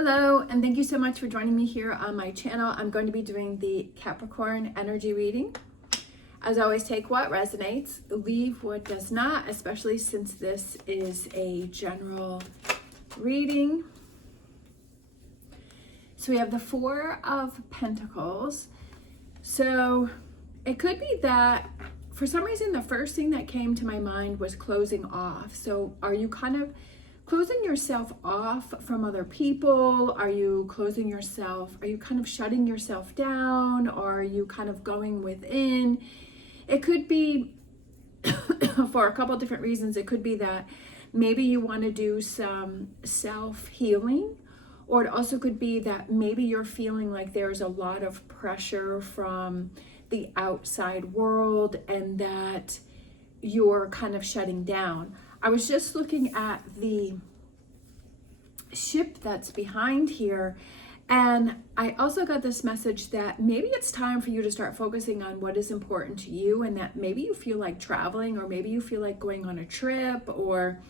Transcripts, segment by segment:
Hello, and thank you so much for joining me here on my channel. I'm going to be doing the Capricorn energy reading. As always, take what resonates, leave what does not, especially since this is a general reading. So we have the Four of Pentacles. So it could be that for some reason, the first thing that came to my mind was closing off. So are you kind of closing yourself off from other people? Are you kind of shutting yourself down? Or are you kind of going within? It could be for a couple different reasons. It could be that maybe you want to do some self-healing, or it also could be that maybe you're feeling like there's a lot of pressure from the outside world and that you're kind of shutting down. I was just looking at the ship that's behind here, and I also got this message that maybe it's time for you to start focusing on what is important to you, and that maybe you feel like traveling, or maybe you feel like going on a trip, or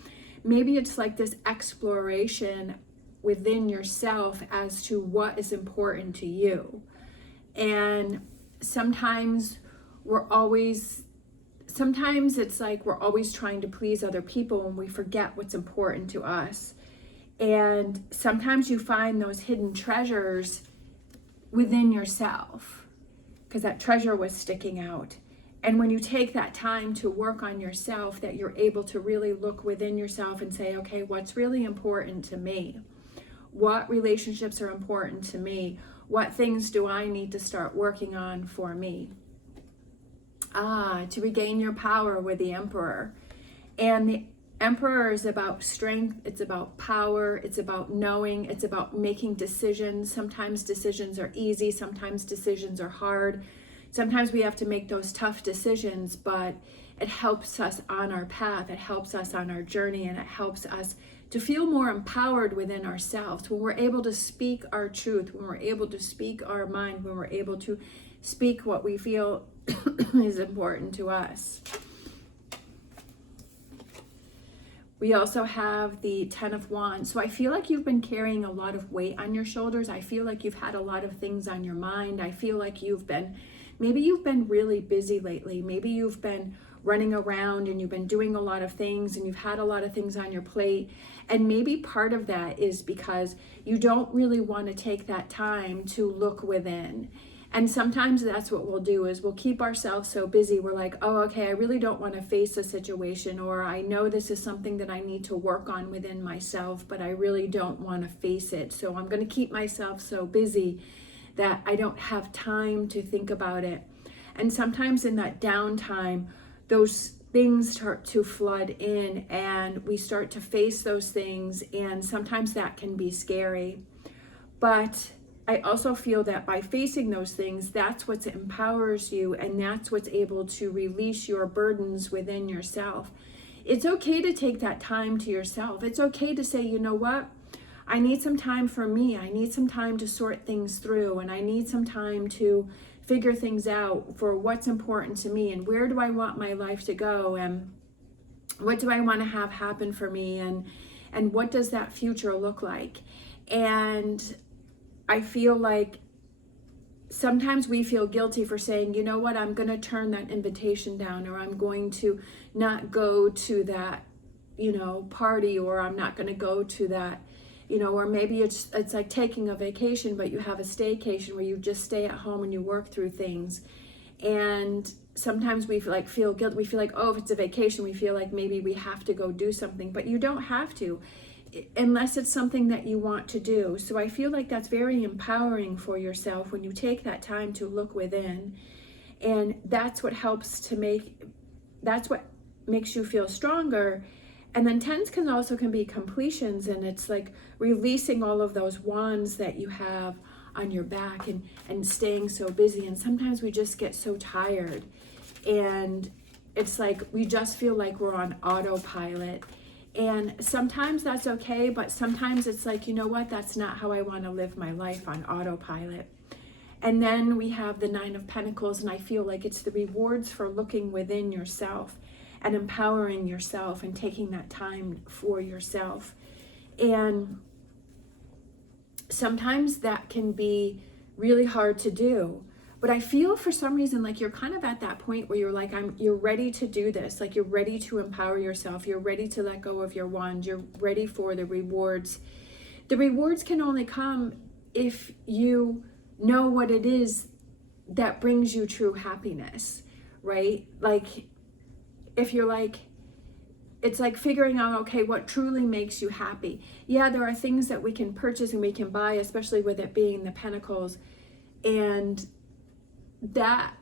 maybe it's like this exploration within yourself as to what is important to you. And sometimes it's like we're always trying to please other people and we forget what's important to us. And sometimes you find those hidden treasures within yourself because that treasure was sticking out. And when you take that time to work on yourself, that you're able to really look within yourself and say, okay, what's really important to me? What relationships are important to me? What things do I need to start working on for me? To regain your power with the Emperor. And the Emperor is about strength, it's about power, it's about knowing, it's about making decisions. Sometimes decisions are easy, sometimes decisions are hard. Sometimes we have to make those tough decisions, but it helps us on our path, it helps us on our journey, and it helps us to feel more empowered within ourselves. When we're able to speak our truth, when we're able to speak our mind, when we're able to speak what we feel is important to us. We also have the Ten of Wands. So I feel like you've been carrying a lot of weight on your shoulders. I feel like you've had a lot of things on your mind. I feel like maybe you've been really busy lately. Maybe you've been running around and you've been doing a lot of things and you've had a lot of things on your plate. And maybe part of that is because you don't really want to take that time to look within. And sometimes that's what we'll do, is we'll keep ourselves so busy. We're like, oh, okay, I really don't want to face a situation, or I know this is something that I need to work on within myself, but I really don't want to face it. So I'm going to keep myself so busy that I don't have time to think about it. And sometimes in that downtime, those things start to flood in and we start to face those things. And sometimes that can be scary. But I also feel that by facing those things, that's what empowers you, and that's what's able to release your burdens within yourself. It's okay to take that time to yourself. It's okay to say, you know what? I need some time for me. I need some time to sort things through, and I need some time to figure things out for what's important to me, and where do I want my life to go, and what do I want to have happen for me, and what does that future look like? And I feel like sometimes we feel guilty for saying, you know what, I'm going to turn that invitation down, or I'm going to not go to that, party, or I'm not going to go to that, or maybe it's like taking a vacation, but you have a staycation where you just stay at home and you work through things. And sometimes we feel guilt. We feel like, oh, if it's a vacation, we feel like maybe we have to go do something, but you don't have to, unless it's something that you want to do. So I feel like that's very empowering for yourself when you take that time to look within. And that's what that's what makes you feel stronger. And then tens can be completions, and it's like releasing all of those wands that you have on your back and staying so busy. And sometimes we just get so tired, and it's like we just feel like we're on autopilot. And sometimes that's okay, but sometimes it's like, you know what, that's not how I want to live my life, on autopilot. And then we have the Nine of Pentacles, and I feel like it's the rewards for looking within yourself and empowering yourself and taking that time for yourself. And sometimes that can be really hard to do. But I feel for some reason like you're kind of at that point where you're like, you're ready to do this. Like you're ready to empower yourself. You're ready to let go of your wand. You're ready for the rewards. The rewards can only come if you know what it is that brings you true happiness, right? Like if you're like, it's like figuring out, okay, what truly makes you happy. Yeah, there are things that we can purchase and we can buy, especially with it being the Pentacles. And that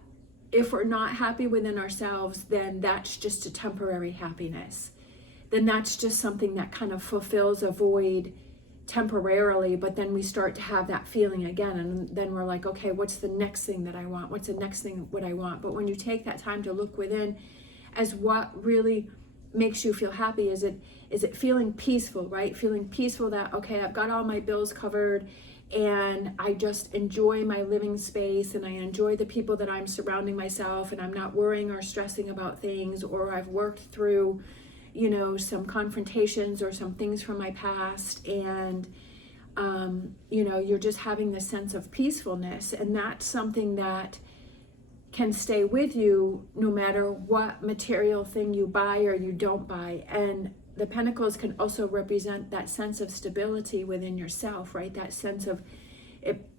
if we're not happy within ourselves, then that's just a temporary happiness. Then that's just something that kind of fulfills a void temporarily, but then we start to have that feeling again, and then we're like, okay, what's the next thing that I want? What's the next thing what I want? But when you take that time to look within as what really makes you feel happy, is it feeling peaceful, right? Feeling peaceful that, okay, I've got all my bills covered, and I just enjoy my living space, and I enjoy the people that I'm surrounding myself, and I'm not worrying or stressing about things, or I've worked through, you know, some confrontations or some things from my past, and you know, you're just having this sense of peacefulness, and that's something that can stay with you no matter what material thing you buy or you don't buy. And the Pentacles can also represent that sense of stability within yourself, right? That sense of,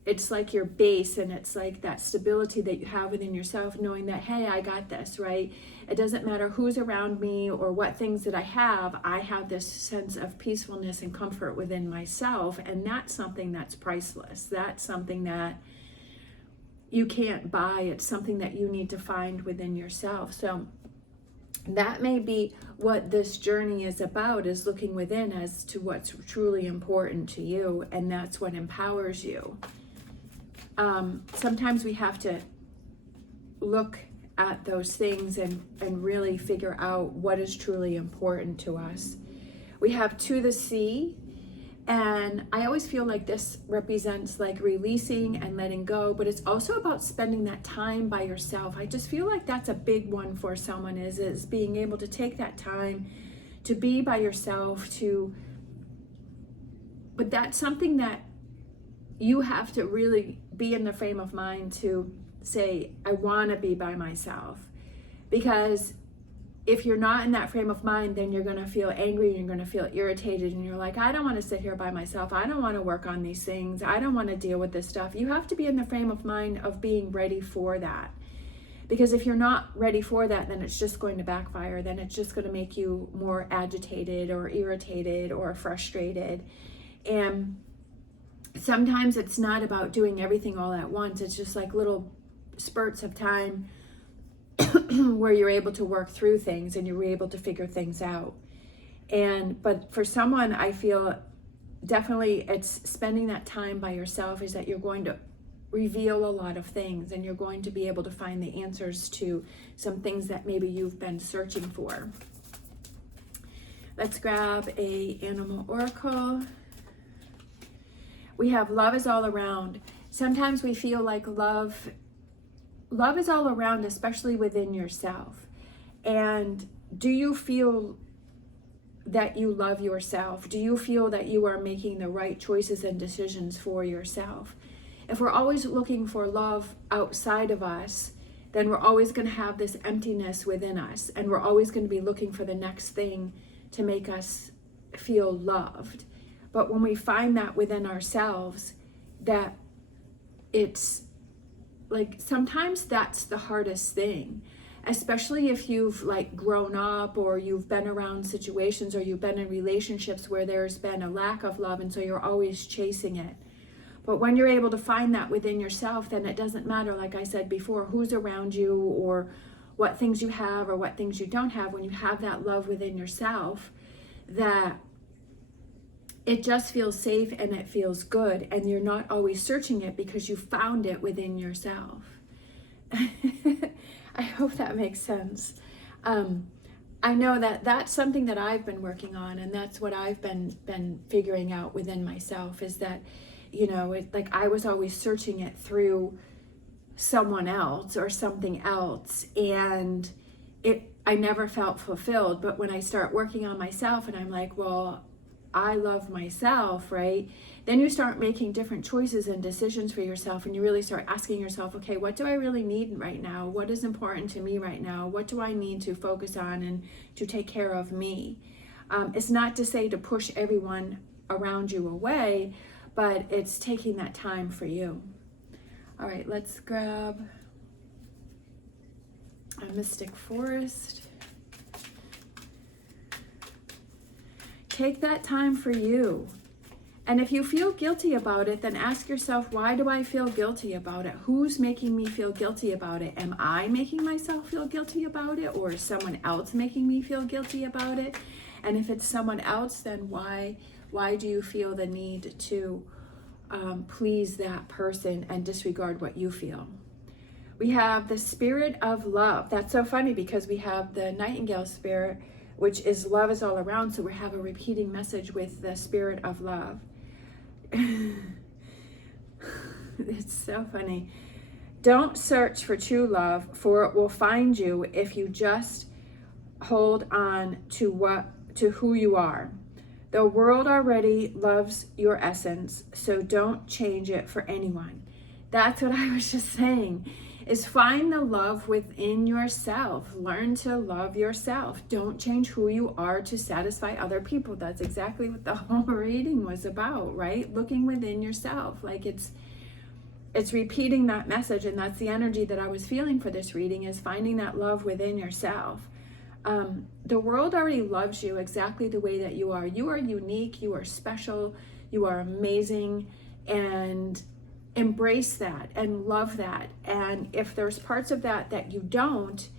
it's like your base, and it's like that stability that you have within yourself, knowing that, hey, I got this, right? It doesn't matter who's around me or what things that I have this sense of peacefulness and comfort within myself. And that's something that's priceless. That's something that you can't buy. It's something that you need to find within yourself. So that may be what this journey is about, is looking within as to what's truly important to you, and that's what empowers you. Sometimes we have to look at those things and really figure out what is truly important to us. We have to the sea, and I always feel like this represents like releasing and letting go, but it's also about spending that time by yourself. I just feel like that's a big one for someone, is being able to take that time to be by yourself, but that's something that you have to really be in the frame of mind to say, I want to be by myself. Because if you're not in that frame of mind, then you're going to feel angry, and you're going to feel irritated, and you're like, I don't want to sit here by myself. I don't want to work on these things. I don't want to deal with this stuff. You have to be in the frame of mind of being ready for that. Because if you're not ready for that, then it's just going to backfire. Then it's just going to make you more agitated or irritated or frustrated. And sometimes it's not about doing everything all at once. It's just like little spurts of time where you're able to work through things and you're able to figure things out. But for someone, I feel definitely it's spending that time by yourself, is that you're going to reveal a lot of things, and you're going to be able to find the answers to some things that maybe you've been searching for. Let's grab a animal oracle. We have love is all around. Sometimes we feel like love is all around, especially within yourself. And do you feel that you love yourself? Do you feel that you are making the right choices and decisions for yourself? If we're always looking for love outside of us, then we're always going to have this emptiness within us, and we're always going to be looking for the next thing to make us feel loved. But when we find that within ourselves, that it's like, sometimes that's the hardest thing, especially if you've like grown up, or you've been around situations, or you've been in relationships where there's been a lack of love, and so you're always chasing it. But when you're able to find that within yourself, then it doesn't matter, like I said before, who's around you or what things you have or what things you don't have. When you have that love within yourself, that it just feels safe and it feels good, and you're not always searching it because you found it within yourself. I hope that makes sense. I know that that's something that I've been working on, and that's what I've been figuring out within myself, is that, you know, like I was always searching it through someone else or something else, and I never felt fulfilled. But when I start working on myself, and I'm like, well, I love myself, right? then you start making different choices and decisions for yourself, and you really start asking yourself, okay, what do I really need right now? What is important to me right now? What do I need to focus on and to take care of me? It's not to say to push everyone around you away, but it's taking that time for you. All right, let's grab a Mystic Forest. Take that time for you. And if you feel guilty about it, then ask yourself, why do I feel guilty about it? Who's making me feel guilty about it? Am I making myself feel guilty about it? Or is someone else making me feel guilty about it? And if it's someone else, then why do you feel the need to please that person and disregard what you feel? We have the spirit of love. That's so funny because we have the Nightingale spirit, which is love is all around. So we have a repeating message with the spirit of love. It's so funny. Don't search for true love, for it will find you if you just hold on to who you are. The world already loves your essence, so don't change it for anyone. That's what I was just saying, is find the love within yourself. Learn to love yourself. Don't change who you are to satisfy other people. That's exactly what the whole reading was about, right? Looking within yourself. Like it's repeating that message, and that's the energy that I was feeling for this reading, is finding that love within yourself. The world already loves you exactly the way that you are. You are unique, you are special, you are amazing, and embrace that and love that. And if there's parts of that that you don't,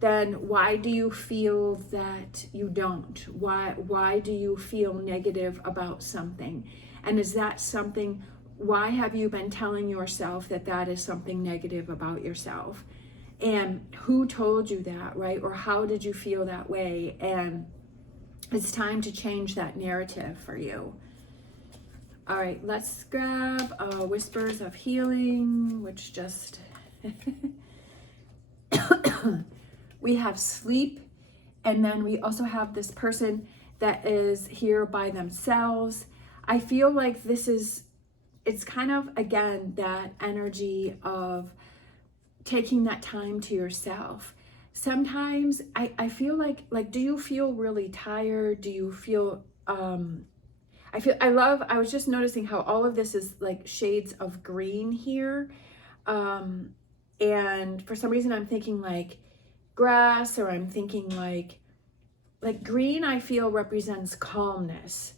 then why do you feel that you don't? Why do you feel negative about something? And is that something, why have you been telling yourself that that is something negative about yourself? And who told you that, right? Or how did you feel that way? And it's time to change that narrative for you. All right, let's grab Whispers of Healing, which just... we have sleep, and then we also have this person that is here by themselves. I feel like it's kind of, again, that energy of taking that time to yourself. Sometimes I feel like do you feel really tired? Do you feel... I was just noticing how all of this is like shades of green here. And for some reason I'm thinking like grass, or I'm thinking like green I feel represents calmness,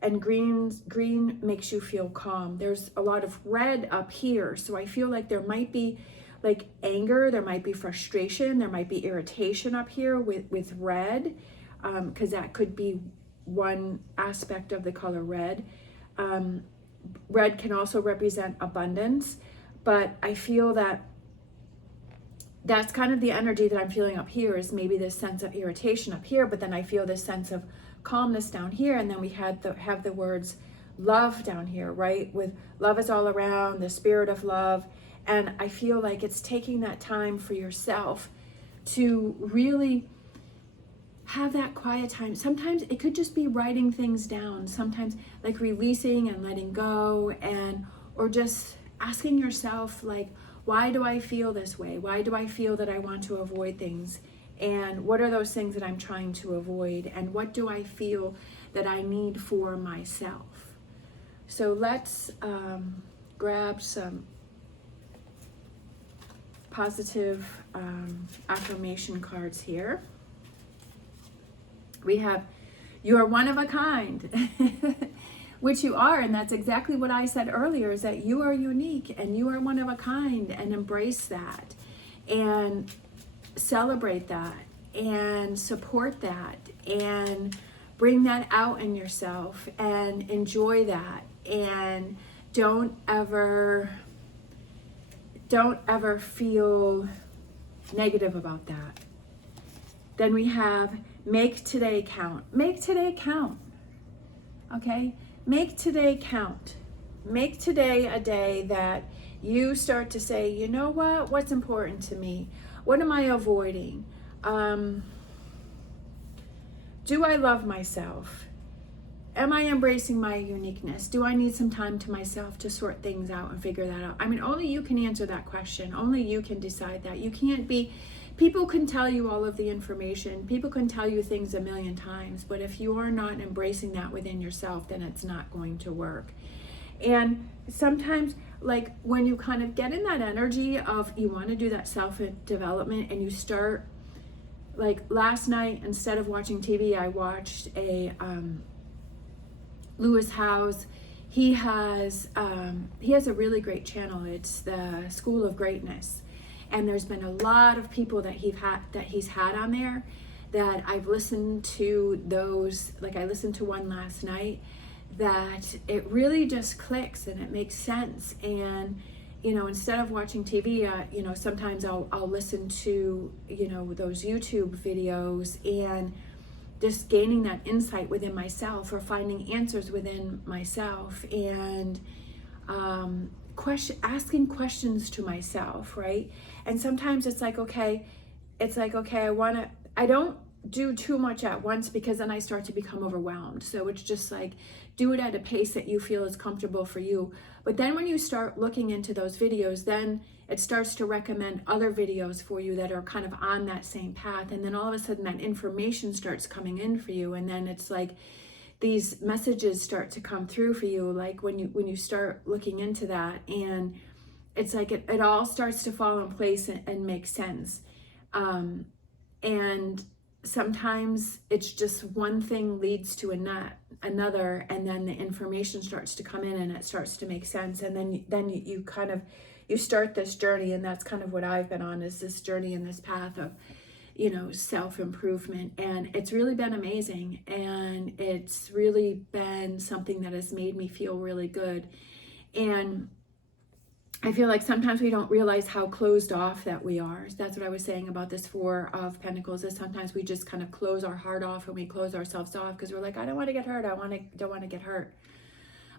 and green makes you feel calm. There's a lot of red up here. So I feel like there might be like anger, there might be frustration, there might be irritation up here with red, because that could be one aspect of the color red. Red can also represent abundance, but I feel that that's kind of the energy that I'm feeling up here, is maybe this sense of irritation up here, but then I feel this sense of calmness down here, and then we have the words love down here, right? With love is all around, the spirit of love. And I feel like it's taking that time for yourself to really have that quiet time. Sometimes it could just be writing things down, sometimes like releasing and letting go, or just asking yourself, like, why do I feel this way? Why do I feel that I want to avoid things? And what are those things that I'm trying to avoid? And what do I feel that I need for myself? So let's grab some positive affirmation cards here. We have, you are one of a kind, which you are, and that's exactly what I said earlier, is that you are unique and you are one of a kind, and embrace that and celebrate that and support that and bring that out in yourself and enjoy that, and don't ever feel negative about that. Then we have make today count. Make today count. Okay? Make today count. Make today a day that you start to say, you know what? What's important to me? What am I avoiding? Do I love myself? am I embracing my uniqueness? Do I need some time to myself to sort things out and figure that out? I mean, only you can answer that question. Only you can decide that. You can't be, people can tell you all of the information. People can tell you things a million times, but if you are not embracing that within yourself, then it's not going to work. And sometimes, like when you kind of get in that energy of you want to do that self-development and you start, like last night, instead of watching TV, I watched a Lewis Howes. He has a really great channel. It's the School of Greatness, and there's been a lot of people that he's had on there that I've listened to. Those, like I listened to one last night, that it really just clicks and it makes sense. And you know, instead of watching TV, you know, sometimes I'll listen to, you know, those YouTube videos and just gaining that insight within myself, or finding answers within myself, and asking questions to myself, right? And sometimes it's like, okay, I don't do too much at once, because then I start to become overwhelmed. So it's just like, do it at a pace that you feel is comfortable for you. But then when you start looking into those videos, then it starts to recommend other videos for you that are kind of on that same path. And then all of a sudden that information starts coming in for you. And then it's like these messages start to come through for you, like when you start looking into that, and it's like it all starts to fall in place and make sense. And sometimes it's just one thing leads to another, and then the information starts to come in and it starts to make sense. And then you kind of, you start this journey, and that's kind of what I've been on, is this journey and this path of, you know, self-improvement. And it's really been amazing, and it's really been something that has made me feel really good. And I feel like sometimes we don't realize how closed off that we are. That's what I was saying about this Four of Pentacles, is sometimes we just kind of close our heart off, and we close ourselves off because we're like, I don't want to get hurt. Don't want to get hurt.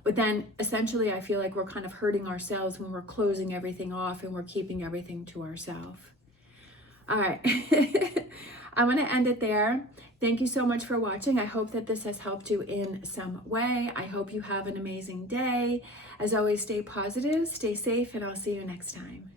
But then essentially I feel like we're kind of hurting ourselves when we're closing everything off and we're keeping everything to ourselves. All right. I'm going to end it there. Thank you so much for watching. I hope that this has helped you in some way. I hope you have an amazing day. As always, stay positive, stay safe, and I'll see you next time.